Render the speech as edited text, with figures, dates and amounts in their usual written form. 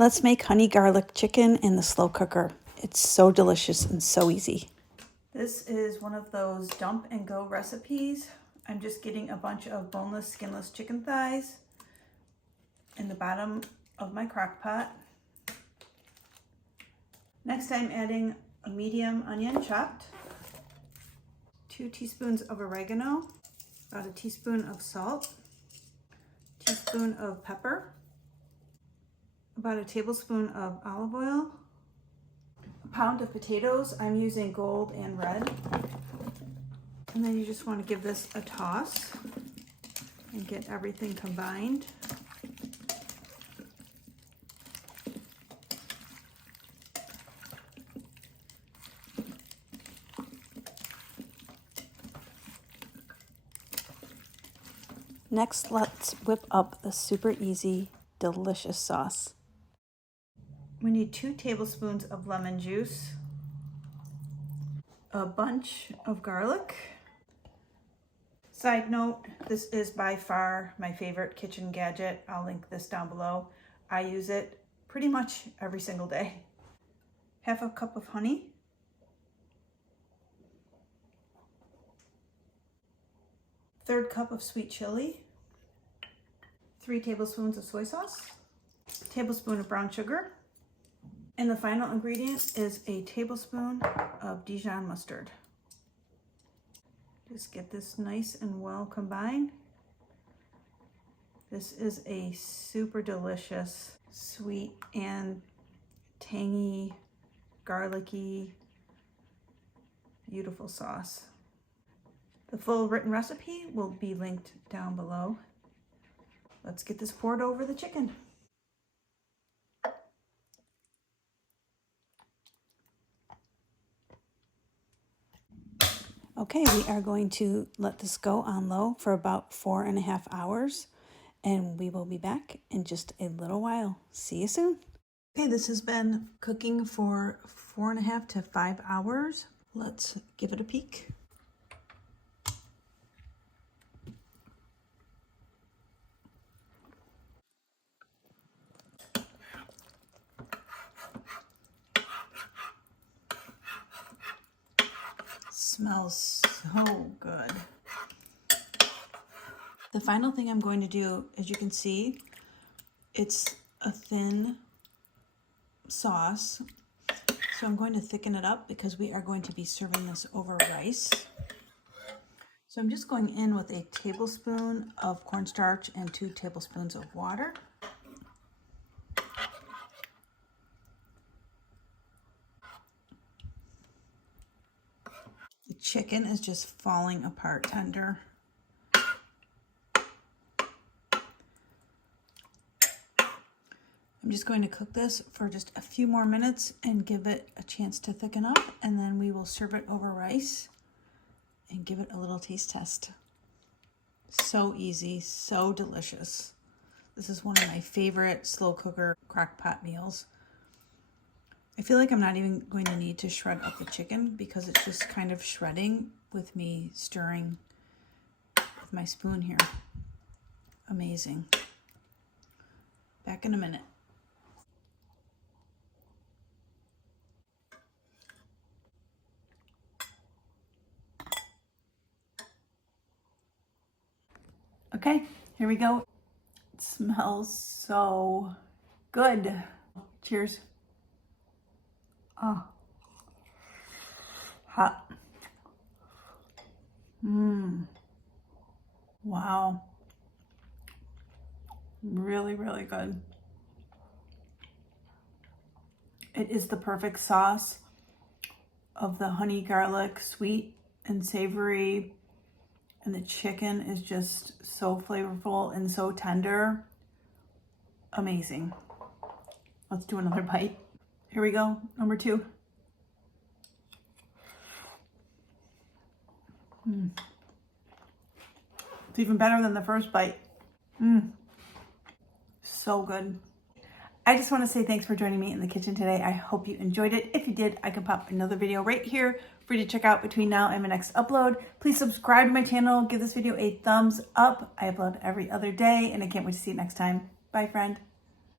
Let's make honey garlic chicken in the slow cooker. It's so delicious and so easy. This is one of those dump and go recipes. I'm just getting a bunch of boneless, skinless chicken thighs in the bottom of my crock pot. Next, I'm adding a medium onion chopped, 2 teaspoons of oregano, about a teaspoon of salt, teaspoon of pepper, about a tablespoon of olive oil, a pound of potatoes. I'm using gold and red. And then you just want to give this a toss and get everything combined. Next, let's whip up the super easy, delicious sauce. We need 2 tablespoons of lemon juice, a bunch of garlic. Side note, this is by far my favorite kitchen gadget. I'll link this down below. I use it pretty much every single day. Half a cup of honey. Third cup of sweet chili. 3 tablespoons of soy sauce. A tablespoon of brown sugar. And the final ingredient is a tablespoon of Dijon mustard. Just get this nice and well combined. This is a super delicious, sweet and tangy, garlicky, beautiful sauce. The full written recipe will be linked down below. Let's get this poured over the chicken. Okay, we are going to let this go on low for about 4.5 hours, and we will be back in just a little while. See you soon. Okay, this has been cooking for 4.5 to 5 hours. Let's give it a peek. Smells so good. The final thing I'm going to do, as you can see, it's a thin sauce. So I'm going to thicken it up because we are going to be serving this over rice. So I'm just going in with a tablespoon of cornstarch and 2 tablespoons of water. The chicken is just falling apart tender. I'm just going to cook this for just a few more minutes and give it a chance to thicken up, and then we will serve it over rice and give it a little taste test. So easy, so delicious. This is one of my favorite slow cooker crock pot meals. I feel like I'm not even going to need to shred up the chicken because it's just kind of shredding with me stirring with my spoon here. Amazing. Back in a minute. Okay, here we go. It smells so good. Cheers. Oh, hot. Wow. Really, really good. It is the perfect sauce of the honey garlic, sweet and savory. And the chicken is just so flavorful and so tender. Amazing. Let's do another bite. Here we go, number 2. It's even better than the first bite. So good. I just want to say thanks for joining me in the kitchen today. I hope you enjoyed it. If you did, I can pop another video right here for you to check out between now and my next upload. Please subscribe to my channel. Give this video a thumbs up. I upload every other day, and I can't wait to see you next time. Bye, friend.